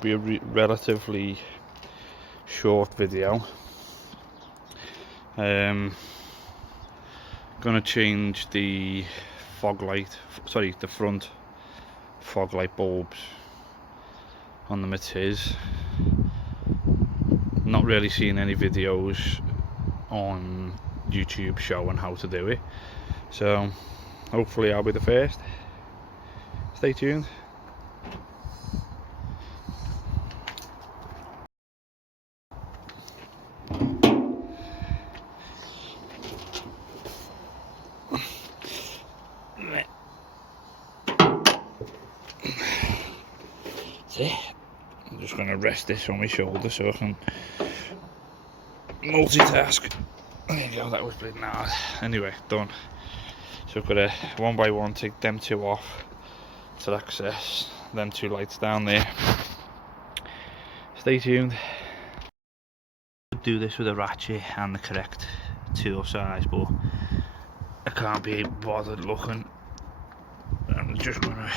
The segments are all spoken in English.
should be a relatively short video. Gonna change the the front fog light bulbs on the Matiz. Not really seen any videos on YouTube showing how to do it, so hopefully I'll be the first. Stay tuned. I'm just going to rest this on my shoulder so I can multitask. There you go, that was bleeding hard. Anyway, done. So I've got to one by one take them two off to access them two lights down there. Stay tuned. Do this with a ratchet and the correct tool size, but I can't be bothered looking. I'm just going to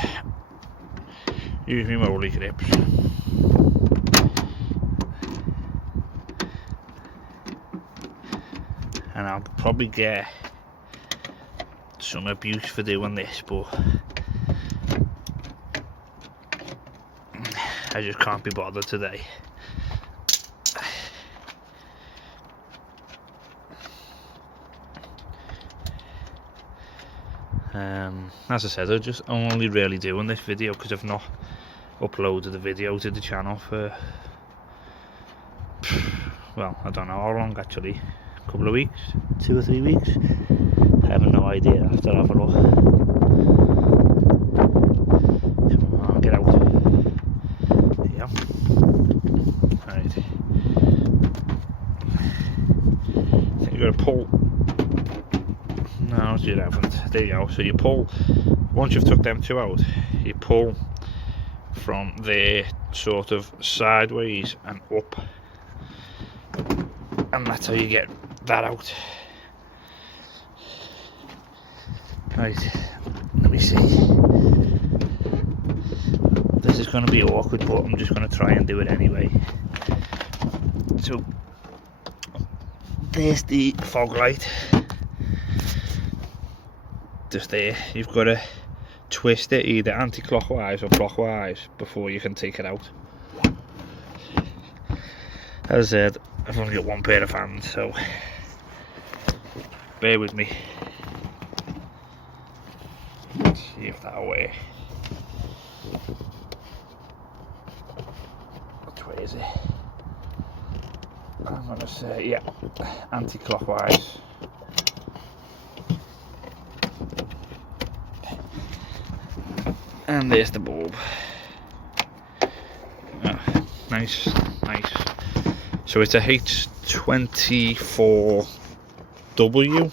use my molly grips. And I'll probably get some abuse for doing this, but I just can't be bothered today. As I said, I'm only really doing this video because I've not uploaded the video to the channel for, well, I don't know how long actually. A couple of weeks, 2 or 3 weeks. I have no idea. I have to have a look. Come on, get out. Yeah. Right. I think you're gonna pull. No, you haven't. There you go. So you pull. Once you've took them two out, you pull from there, sort of sideways and up, and that's how you get that out. Right, let me see. This is going to be awkward, but I'm just going to try and do it anyway. So there's the fog light, just there. You've got to twist it either anti-clockwise or clockwise before you can take it out. As I said, I've only got one pair of hands, so bear with me. Let's see if that'll work. Which way is it? I'm gonna say, yeah, anti-clockwise. And there's the bulb. Oh, nice, nice. So it's a H24W,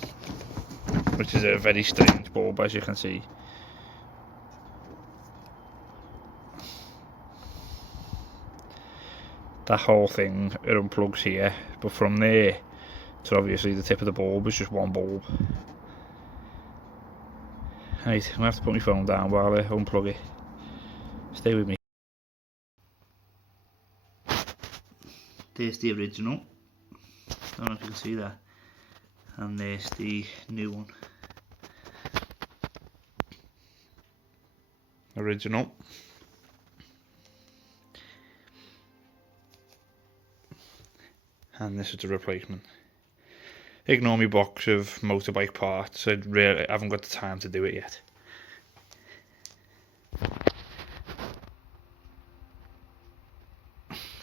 which is a very strange bulb, as you can see. That whole thing, it unplugs here, but from there to obviously the tip of the bulb is just one bulb. Right, I'm going to have to put my phone down while I unplug it. Stay with me. There's the original, don't know if you can see that, and there's the new one. Original. And this is the replacement. Ignore me box of motorbike parts, I really haven't got the time to do it yet.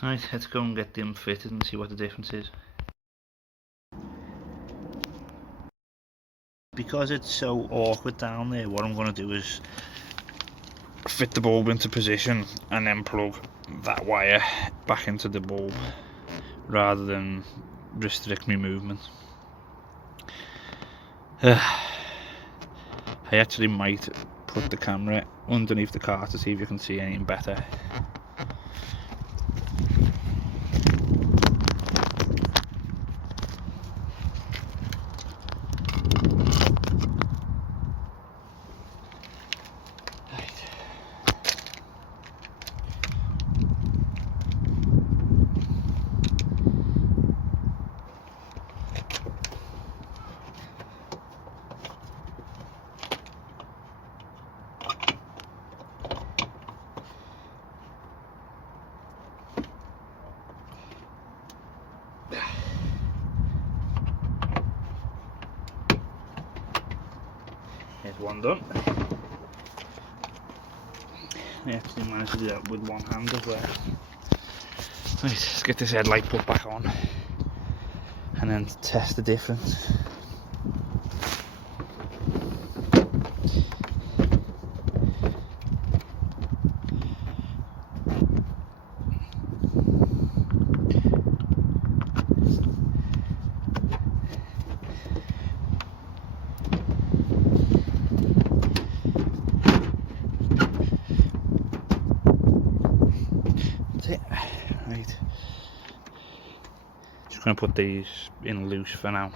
Right, let's go and get them fitted and see what the difference is. Because it's so awkward down there, what I'm going to do is fit the bulb into position and then plug that wire back into the bulb rather than restrict my movement. I actually might put the camera underneath the car to see if you can see anything better. one done. I actually managed to do that with one hand as well. Right, let's get this headlight put back on and then test the difference. Right, just going to put these in loose for now.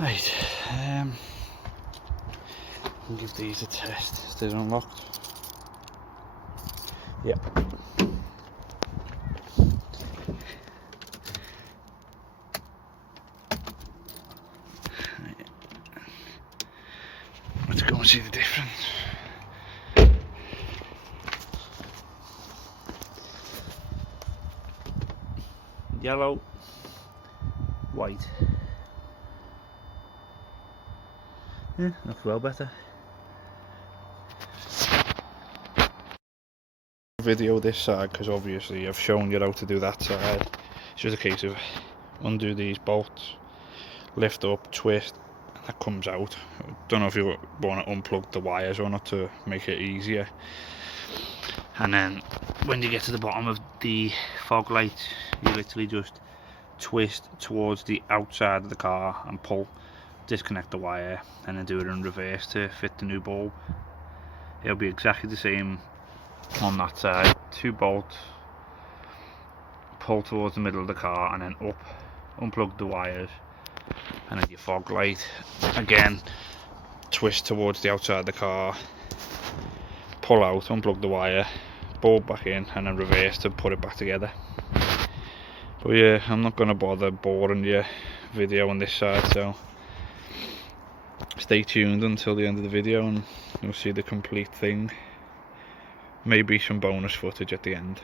Right, I'll give these a test. Is it unlocked? Yep. Let's go and see the difference. Yellow, white. Yeah, looks well better. Video this side because obviously I've shown you how to do that side. It's just a case of undo these bolts, lift up, twist, and that comes out. I don't know if you want to unplug the wires or not to make it easier. And then when you get to the bottom of the fog light, you literally just twist towards the outside of the car and pull, disconnect the wire, and then do it in reverse to fit the new bulb. It'll be exactly the same on that side. 2 bolts, pull towards the middle of the car and then up, unplug the wires, and then your fog light again, twist towards the outside of the car, pull out, unplug the wire, bulb back in, and then reverse to put it back together. But yeah, I'm not going to bother boring your video on this side, so stay tuned until the end of the video and you'll see the complete thing. Maybe some bonus footage at the end.